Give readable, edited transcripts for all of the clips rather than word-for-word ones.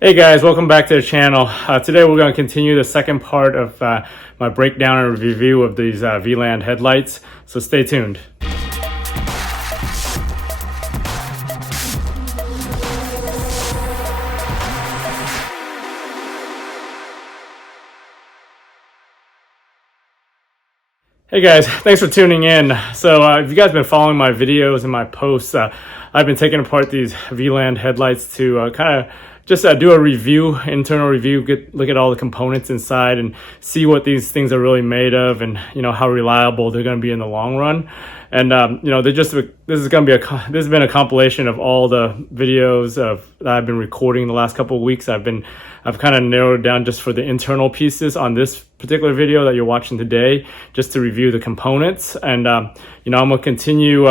Hey guys, welcome back to the channel. Today we're going to continue the second part of my breakdown and review of these VLAND headlights, so stay tuned. Hey guys, thanks for tuning in. So if you guys have been following my videos and my posts, I've been taking apart these VLAND headlights to kind of just do a review, internal review, look at all the components inside and see what these things are really made of, and how reliable they're going to be in the long run. And this has been a compilation of all the videos that I've been recording the last couple of weeks. I've kind of narrowed down just for the internal pieces on this particular video that you're watching today, just to review the components. And I'm gonna continue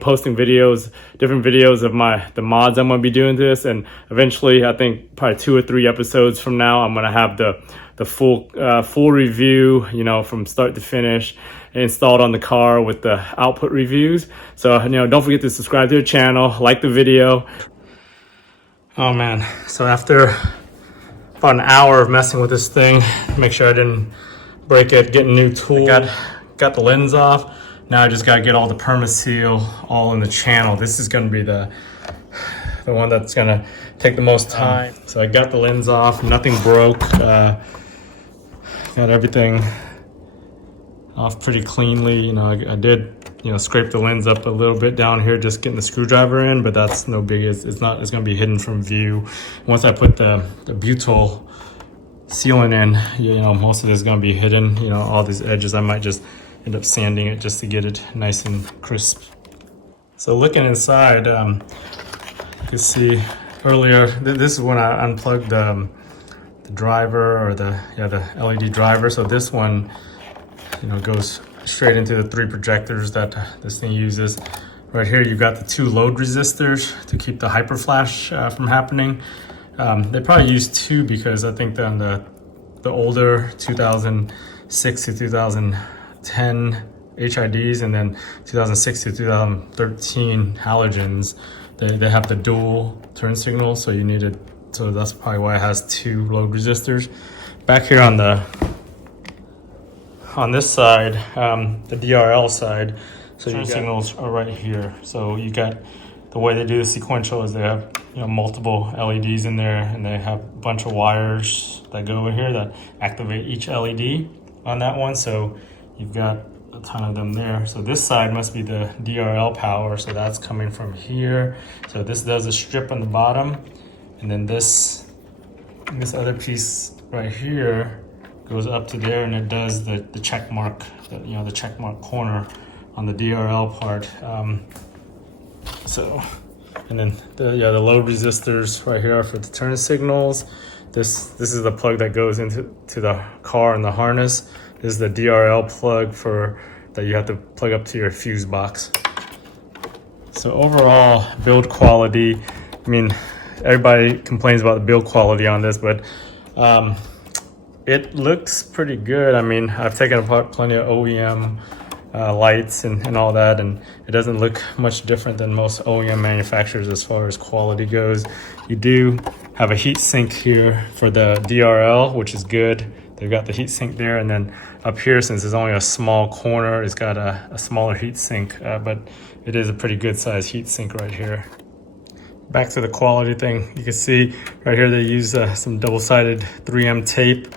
posting videos, different videos of the mods I'm gonna be doing to this, and eventually I think probably 2 or 3 episodes from now I'm gonna have the full review, from start to finish, installed on the car with the output reviews. So don't forget to subscribe to the channel, like the video. Oh man, so after about an hour of messing with this thing, make sure I didn't break it, getting a new tool, got the lens off. Now I just got to get all the permaseal all in the channel. This is going to be the one that's going to take the most time. So I got the lens off, nothing broke, got everything off pretty cleanly. I did scrape the lens up a little bit down here, just getting the screwdriver in, but that's no big. It's going to be hidden from view. Once I put the butyl sealant in, most of it is going to be hidden. All these edges, I might just end up sanding it just to get it nice and crisp. So looking inside, you can see earlier, this is when I unplugged the driver, or the LED driver. So this one, goes straight into the 3 projectors that this thing uses. Right here you've got the 2 load resistors to keep the hyper flash from happening. They probably use 2 because I think on the older 2006 to 2010 HIDs and then 2006 to 2013 halogens, they have the dual turn signal, so so that's probably why it has 2 load resistors. Back here on this side, the DRL side, so your signals are right here. So you got, the way they do the sequential is they have multiple LEDs in there, and they have a bunch of wires that go over here that activate each LED on that one. So you've got a ton of them there. So this side must be the DRL power, so that's coming from here. So this does a strip on the bottom, and then this other piece right here goes up to there, and it does the check mark, the check mark corner on the DRL part. And then the load resistors right here are for the turn signals. This is the plug that goes into the car and the harness. This is the DRL plug that you have to plug up to your fuse box. So overall build quality, everybody complains about the build quality on this, but it looks pretty good. I've taken apart plenty of OEM lights and all that, and it doesn't look much different than most OEM manufacturers as far as quality goes. You do have a heat sink here for the DRL, which is good. They've got the heat sink there, and then up here, since it's only a small corner, it's got a smaller heat sink, but it is a pretty good size heat sink right here. Back to the quality thing, you can see right here they use some double-sided 3M tape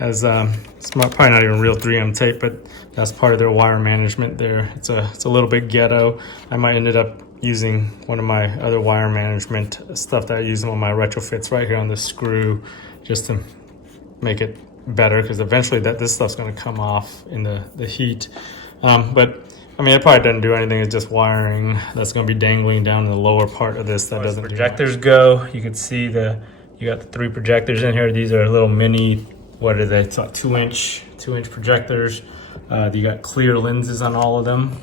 as it's probably not even real 3M tape, but that's part of their wire management there. It's a little bit ghetto. I might end up using one of my other wire management stuff that I use on my retrofits right here on the screw, just to make it better, because eventually this stuff's going to come off in the heat. But it probably doesn't do anything. It's just wiring that's going to be dangling down in the lower part of this. That doesn't. Projectors go, you can see you got the 3 projectors in here. These are little mini, what are they? It's like 2-inch projectors. You got clear lenses on all of them,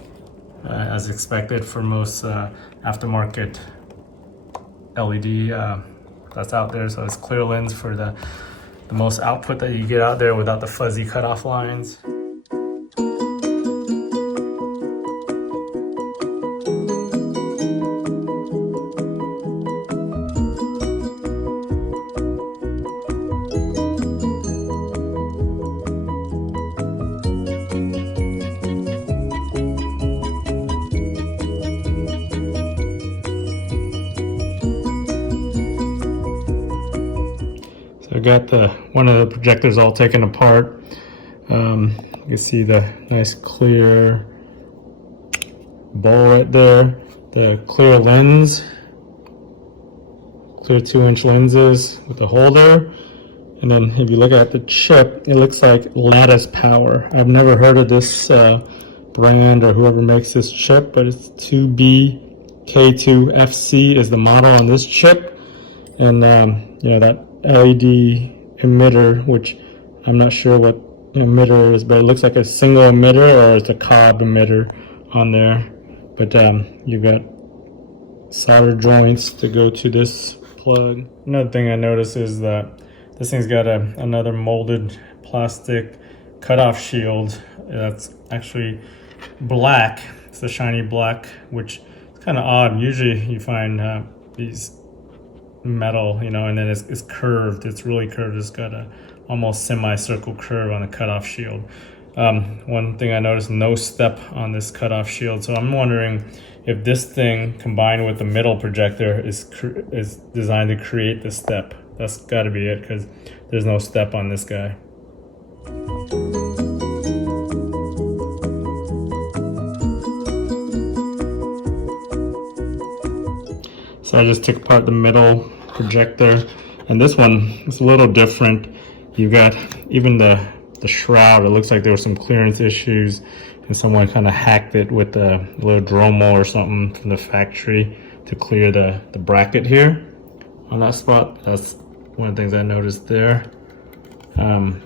as expected for most aftermarket LED that's out there. So it's clear lens for the most output that you get out there without the fuzzy cutoff lines. So I got one of the projectors all taken apart. You can see the nice clear bowl right there, the clear lens, clear 2-inch lenses with the holder. And then if you look at the chip, it looks like lattice power. I've never heard of this brand or whoever makes this chip, but it's 2BK2FC is the model on this chip. And you know, that LED emitter, which I'm not sure what emitter is, but it looks like a single emitter or it's a cob emitter on there. But you've got solder joints to go to this plug. Another thing I noticed is that this thing's got another molded plastic cutoff shield that's actually black. It's a shiny black, which is kind of odd. Usually you find these metal, you know, and then it's curved. It's really curved. It's got a almost semicircle curve on the cutoff shield. One thing I noticed, no step on this cutoff shield. So I'm wondering if this thing combined with the middle projector is designed to create the step. That's got to be it, because there's no step on this guy. So I just took apart the middle projector, and this one is a little different. You've got even the shroud. It looks like there were some clearance issues, and someone kind of hacked it with a little Dremel or something from the factory to clear the bracket here on that spot. That's one of the things I noticed there. You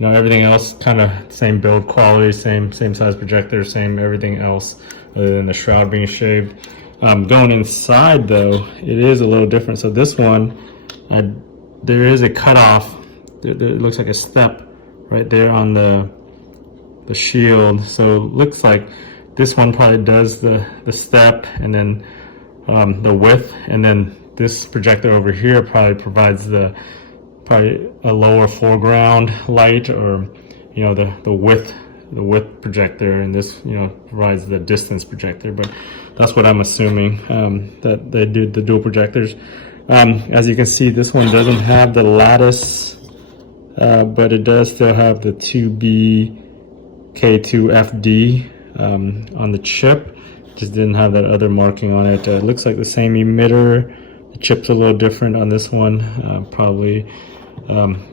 know, everything else kind of same build quality, same size projector, same everything else, other than the shroud being shaved. Going inside though, it is a little different. So this one, there is a cutoff. There looks like a step right there on the shield. So it looks like this one probably does the step and then the width, and then this projector over here probably provides probably a lower foreground light, or you know, the width projector, and this, you know, provides the distance projector. But that's what I'm assuming, that they do the dual projectors. As you can see, this one doesn't have the lattice, but it does still have the 2BK2FD on the chip. Just didn't have that other marking on it. It looks like the same emitter. The chip's a little different on this one, probably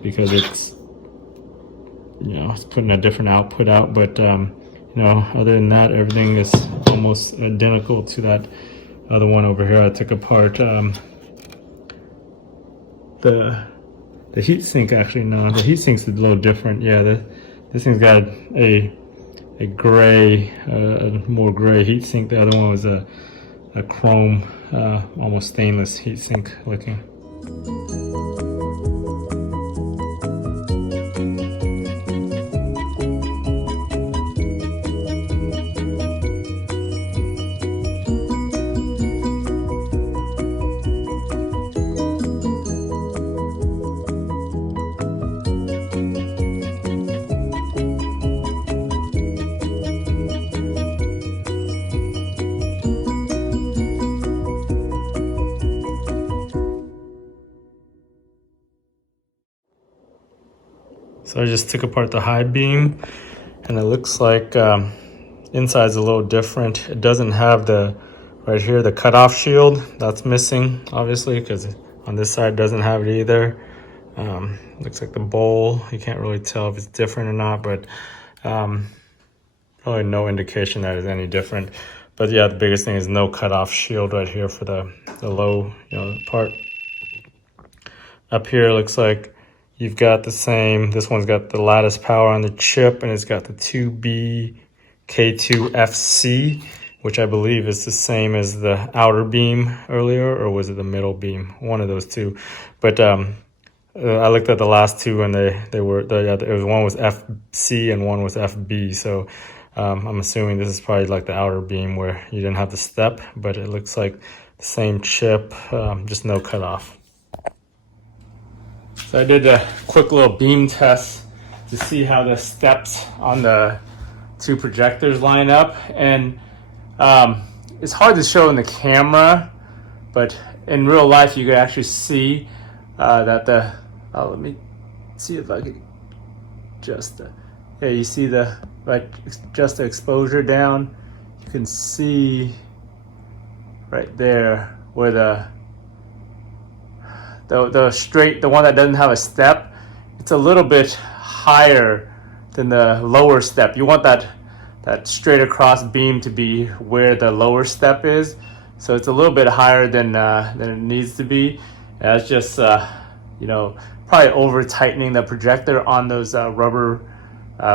because it's, you know, it's putting a different output out. But you know, other than that, everything is almost identical to that other one over here I took apart. The heatsink, actually, no, the heatsink's a little different. Yeah, this thing's got a gray, more gray heatsink. The other one was a chrome, almost stainless heatsink looking. So I just took apart the high beam, and it looks like inside's a little different. It doesn't have right here, the cutoff shield. That's missing, obviously, because on this side it doesn't have it either. Looks like the bowl, you can't really tell if it's different or not, but probably no indication that it's any different. But yeah, the biggest thing is no cutoff shield right here for the low, you know, part. Up here, looks like you've got the same. This one's got the lattice power on the chip, and it's got the 2BK2FC, which I believe is the same as the outer beam earlier, or was it the middle beam? One of those two. But I looked at the last two, and it was one was FC and one was FB. So I'm assuming this is probably like the outer beam where you didn't have the step, but it looks like the same chip, just no cutoff. So I did a quick little beam test to see how the steps on the two projectors line up, and it's hard to show in the camera, but in real life you could actually see that the let me see if I can adjust the, yeah, you see the, right, just the exposure down, you can see right there where the straight, the one that doesn't have a step, it's a little bit higher than the lower step. You want that straight across beam to be where the lower step is. So it's a little bit higher than it needs to be. And that's just, you know, probably over tightening the projector on those rubber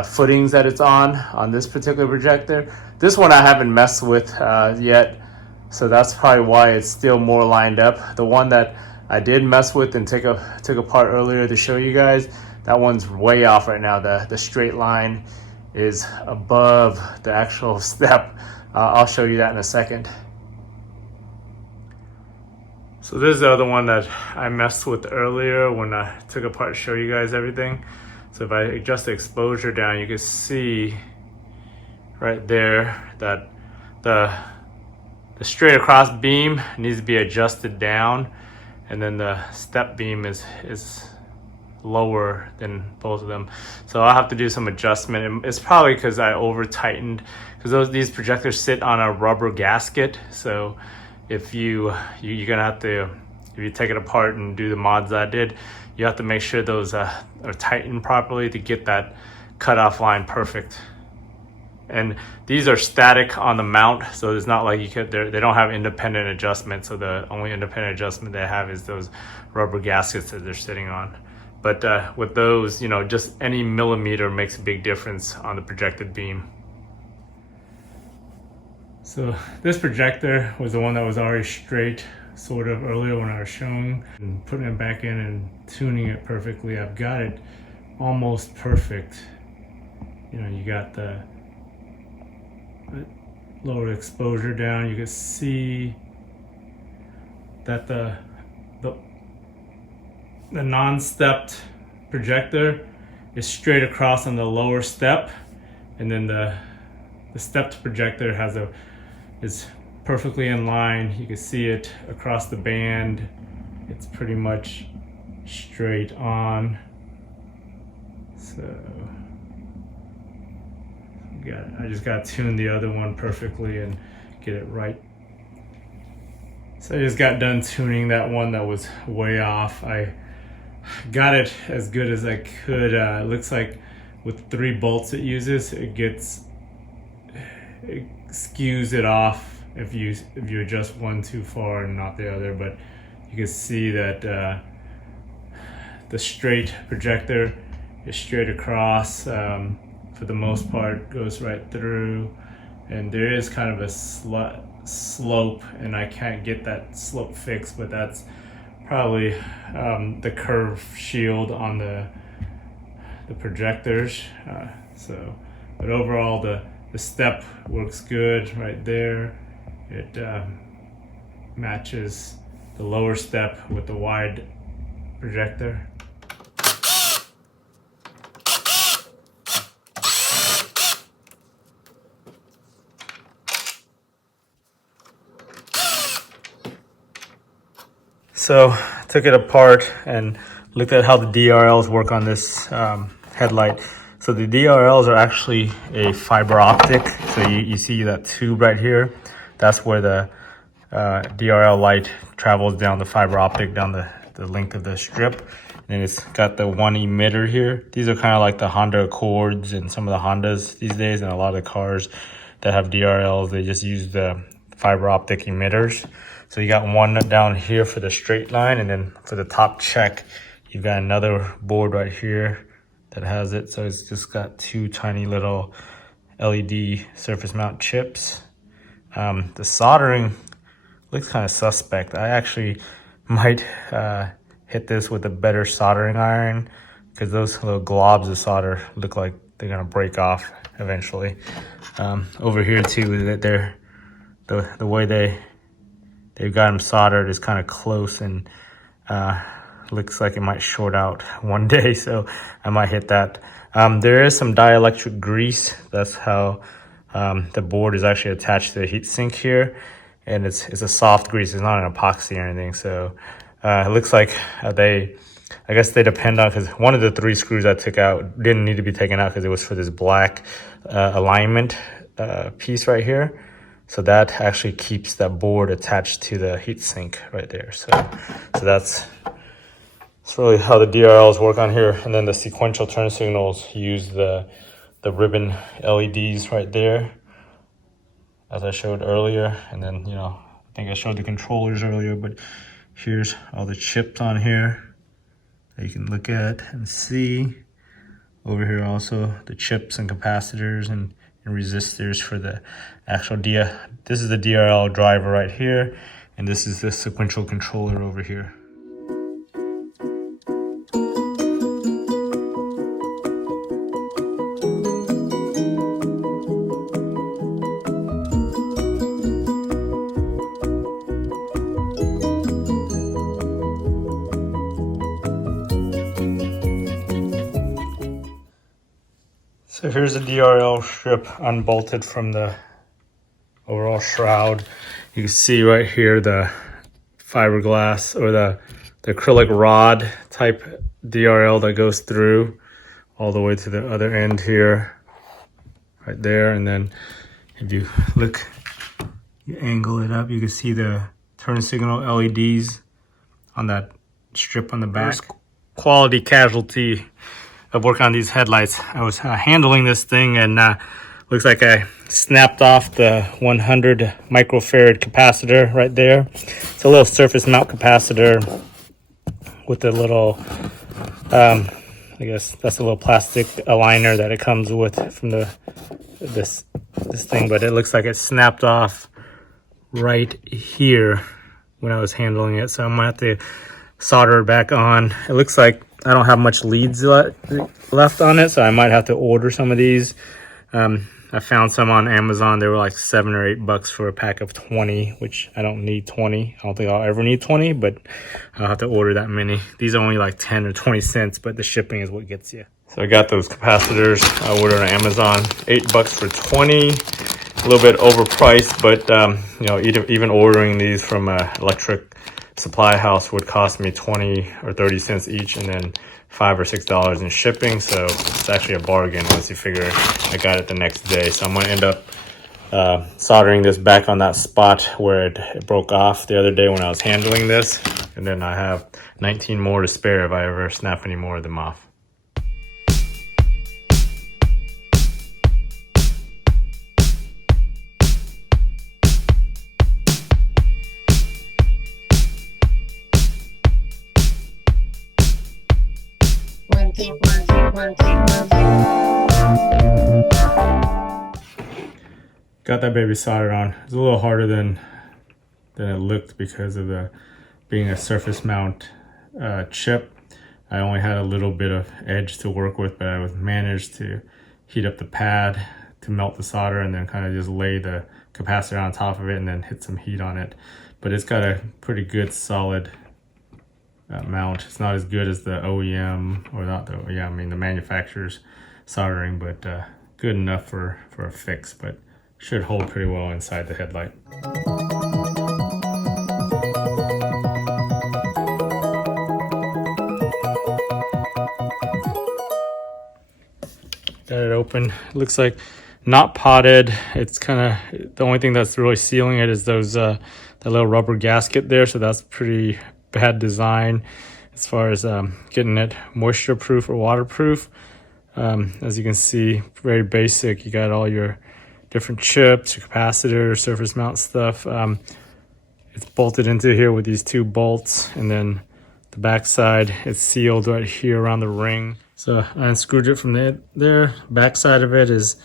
footings that it's on this particular projector. This one I haven't messed with yet, so that's probably why it's still more lined up. The one that I did mess with and took apart earlier to show you guys, that one's way off right now. The straight line is above the actual step. I'll show you that in a second. So this is the other one that I messed with earlier when I took apart to show you guys everything. So if I adjust the exposure down, you can see right there that the straight across beam needs to be adjusted down, and then the step beam is lower than both of them. So I'll have to do some adjustment. It's probably because I over tightened, because these projectors sit on a rubber gasket. So if you're gonna have to, if you take it apart and do the mods that I did, you have to make sure those are tightened properly to get that cutoff line perfect. And these are static on the mount, so it's not like they don't have independent adjustment. So the only independent adjustment they have is those rubber gaskets that they're sitting on. But with those, you know, just any millimeter makes a big difference on the projected beam. So this projector was the one that was already straight, sort of, earlier when I was showing, and putting it back in and tuning it perfectly. I've got it almost perfect. You know, you got the lower exposure down. You can see that the non-stepped projector is straight across on the lower step, and then the stepped projector is perfectly in line. You can see it across the band. It's pretty much straight on. So I just got to tune the other one perfectly and get it right. So I just got done tuning that one that was way off. I got it as good as I could. It looks like with 3 bolts it uses, it skews it off if you adjust one too far and not the other. But you can see that the straight projector is straight across. For the most part, goes right through, and there is kind of a slope, and I can't get that slope fixed, but that's probably the curve shield on the projectors. But overall, the step works good right there. It matches the lower step with the wide projector. So took it apart and looked at how the DRLs work on this headlight. So the DRLs are actually a fiber optic. So you see that tube right here. That's where the DRL light travels down the fiber optic, down the length of the strip. And it's got the one emitter here. These are kind of like the Honda Accords and some of the Hondas these days, and a lot of the cars that have DRLs, they just use the fiber optic emitters. So you got one down here for the straight line, and then for the top check, you've got another board right here that has it. So it's just got 2 tiny little LED surface mount chips. The soldering looks kind of suspect. I actually might hit this with a better soldering iron, because those little globs of solder look like they're gonna break off eventually. Over here too, that they're the way they've got them soldered is kind of close, and looks like it might short out one day, so I might hit that. There is some dielectric grease. That's how the board is actually attached to the heatsink here, and it's a soft grease. It's not an epoxy or anything. So it looks like they I guess they depend on, because one of the 3 screws I took out didn't need to be taken out because it was for this black alignment piece right here. So that actually keeps that board attached to the heatsink right there. So that's really how the DRLs work on here. And then the sequential turn signals use the ribbon LEDs right there, as I showed earlier. And then, you know, I think I showed the controllers earlier, but here's all the chips on here that you can look at and see. Over here also the chips and capacitors and resistors for the actual this is the DRL driver right here, and this is the sequential controller over here. So here's the DRL strip unbolted from the overall shroud. You can see right here the fiberglass or the acrylic rod type DRL that goes through all the way to the other end here, right there. And then if you look, you angle it up, you can see the turn signal LEDs on that strip on the back. Quality casualty of work on these headlights. I was handling this thing and looks like I snapped off the 100 microfarad capacitor right there. It's a little surface mount capacitor with a little, I guess that's a little plastic aligner that it comes with from this thing, but it looks like it snapped off right here when I was handling it. So I'm gonna have to solder it back on. It looks like I don't have much leads left on it, so I might have to order some of these. I found some on Amazon. They were like $7 or $8 for a pack of 20, which I don't need 20. I don't think I'll ever need 20, but I'll have to order that many. These are only like 10 or 20 cents, but the shipping is what gets you. So I got those capacitors. I ordered on Amazon, $8 for 20. A little bit overpriced, but you know, even ordering these from an electric supply house would cost me 20 or 30 cents each, and then $5 or $6 in shipping. So it's actually a bargain once you figure I got it the next day. So I'm going to end up soldering this back on that spot where it broke off the other day when I was handling this, and then I have 19 more to spare if I ever snap any more of them off. Got that baby soldered on. It's a little harder than it looked because of being a surface mount chip. I only had a little bit of edge to work with, but I managed to heat up the pad to melt the solder and then kind of just lay the capacitor on top of it and then hit some heat on it. But it's got a pretty good solid mount. It's not as good as the OEM, or not the OEM, I mean the manufacturer's soldering, but good enough for a fix, but should hold pretty well inside the headlight. Got it open. It looks like not potted. It's kind of, the only thing that's really sealing it is those that little rubber gasket there, so that's pretty bad design as far as getting it moisture proof or waterproof. As you can see, very basic. You got all your different chips, your capacitor, surface mount stuff. It's bolted into here with these 2 bolts, and then the back side, it's sealed right here around the ring. So I unscrewed it from there. Back side of it is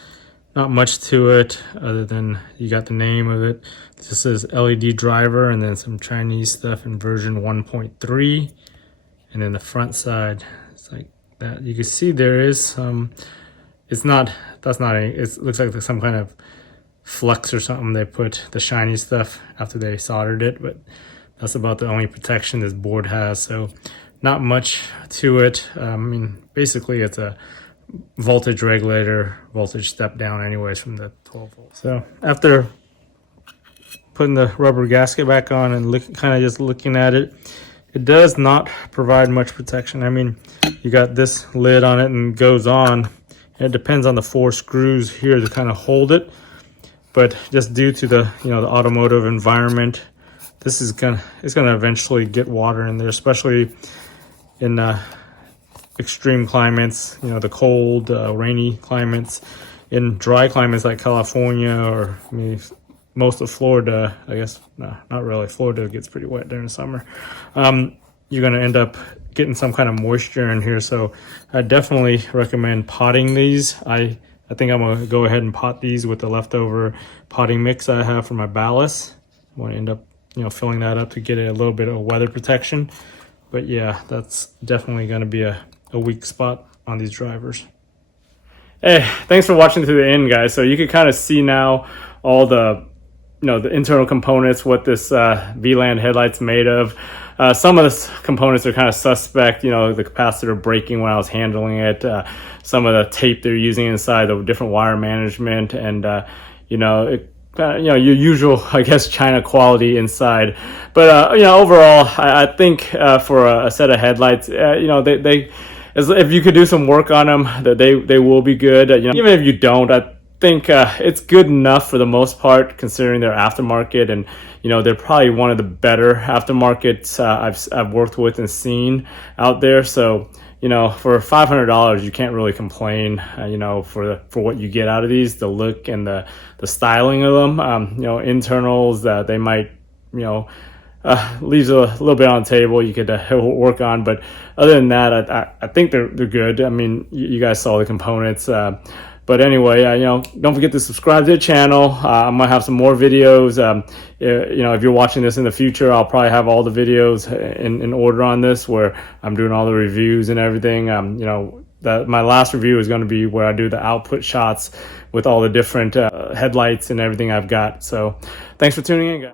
not much to it other than you got the name of it. This says LED driver and then some Chinese stuff in version 1.3. And then the front side, it's like that. You can see there is some, it looks like some kind of flux or something. They put the shiny stuff after they soldered it, but that's about the only protection this board has. So not much to it. I mean, basically it's a voltage regulator, voltage step down anyways from the 12 volts. So after putting the rubber gasket back on and kind of just looking at it, it does not provide much protection. I mean, you got this lid on it and goes on. It depends on the 4 screws here to kind of hold it, but just due to the the automotive environment, this is it's gonna eventually get water in there, especially in extreme climates, the cold, rainy climates. In dry climates like California or maybe most of Florida, I guess, no, not really. Florida gets pretty wet during the summer. You're gonna end up getting some kind of moisture in here. So I definitely recommend potting these. I think I'm gonna go ahead and pot these with the leftover potting mix I have for my ballast. I want to end up, filling that up to get a little bit of weather protection. But yeah, that's definitely gonna be a weak spot on these drivers. Hey, thanks for watching to the end, guys. So you can kind of see now all the the internal components, what this VLAND headlight's made of. Some of the components are kind of suspect, the capacitor breaking when I was handling it, some of the tape they're using inside, the different wire management, and your usual, I guess, China quality inside. But overall, I think for a set of headlights, they if you could do some work on them, that they will be good. Even if you don't, I think it's good enough for the most part, considering their aftermarket, and they're probably one of the better aftermarkets I've worked with and seen out there. So for $500, you can't really complain. For what you get out of these, the look and the styling of them. Internals that they might leaves a little bit on the table you could work on, but other than that, I think they're good. I mean, you guys saw the components. But anyway, don't forget to subscribe to the channel. I'm gonna have some more videos. If you're watching this in the future, I'll probably have all the videos in order on this, where I'm doing all the reviews and everything. My last review is going to be where I do the output shots with all the different headlights and everything I've got. So thanks for tuning in, guys.